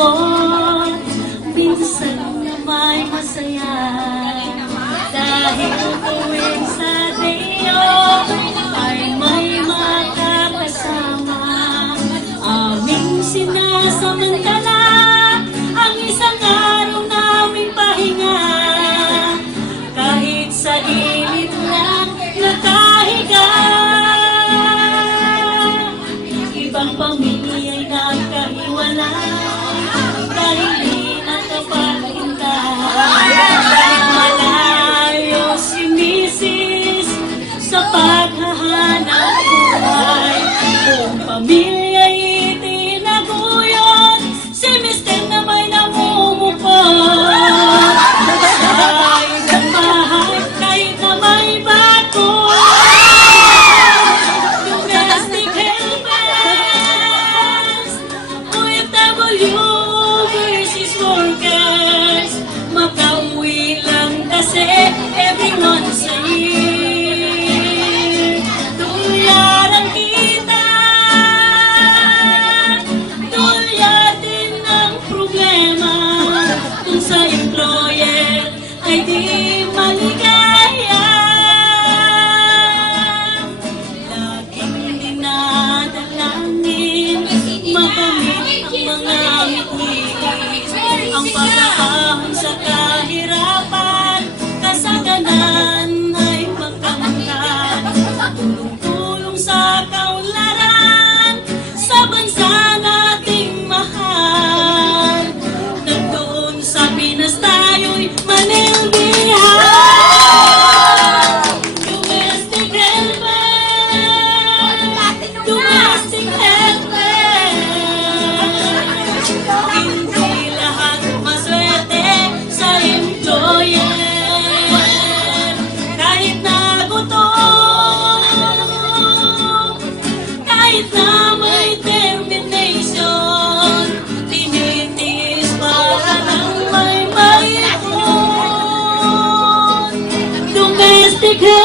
ko, minsan na may masaya. Dahil tuwing sa Deo ay may makakasama. Aming sinasamantala ang isang araw naming pahinga. Kahit sa init lang nakahiga, ibang pamilya'y nagkahiwalay dahil di nakapagintay. Dahil malayo si Mrs. sa paghahanap buhay. Kung pamilya'y itinaguyod, si Mr. na may namumukod. Sa ibang bahay kahit na may bago, domestic helpers, OFW versus workers, makauwi lang kasi every once a year. Tularan kita, tulyad din ang problema. Kung sa employer ay di maligaya, laging dinadalangin makamit ang mga ngiti. Ang pag-aahon sa kahirapan, kasaganan ay magkamtan. Tulong-tulong sa kaunlaran, sa bansa nating mahal. Nagdoon sa Pinas tayo'y manilbihan. Domestic helpers, domestic helpers, hindi lahat maswerte sa employer. Kahit na gutom, kahit na may termination, tinitiis para nang may maipon. Domestic helpers.